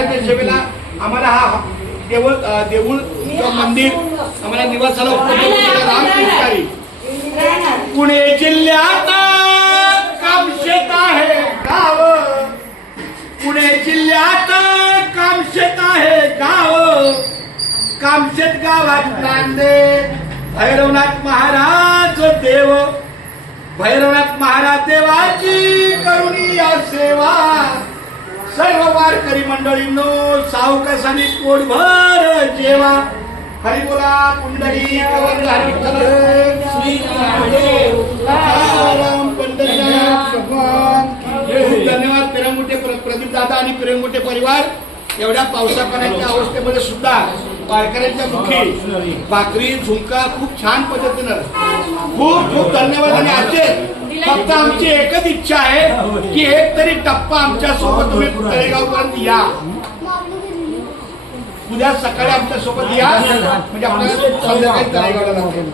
वारकऱ्यांच्या सेवेला आम्हाला हा देऊळ किंवा मंदिर आम्हाला निवासाला उपलब्ध करून रामकृष्णारी पुणे जिल्ह्यात कामशेत आहे गाव, पुणे जिल्ह्यात कामशेत आहे गाव, कामशेत गावात नांदेड भैरवनाथ महाराज देव, भैरवनाथ महाराज देवाची करुणी या सेवा, सर्व वारकरी मंडळींनो सावकाशाने पोटभर जेवा, हरी बोला पुंडलिक श्री राम पंढरीनाथ भगवान. खूप धन्यवाद पिरंगुटे प्रदीप दादा आणि पिरंगुटे परिवार. एवढ्या पावसा पाण्याच्या अवस्थेमध्ये सुद्धा वारकऱ्यांच्या मुखी भाकरी झुंका खूप छान पद्धतीनं. खूप खूप धन्यवाद. आणि आजचे फक्त आमची एकच इच्छा आहे की एक तरी टप्पा आमच्या सोबत तुम्ही तळेगाव पर्यंत या. उद्या सकाळी आमच्या सोबत या म्हणजे आपल्याला संध्याकाळी तळेगावला लागेल.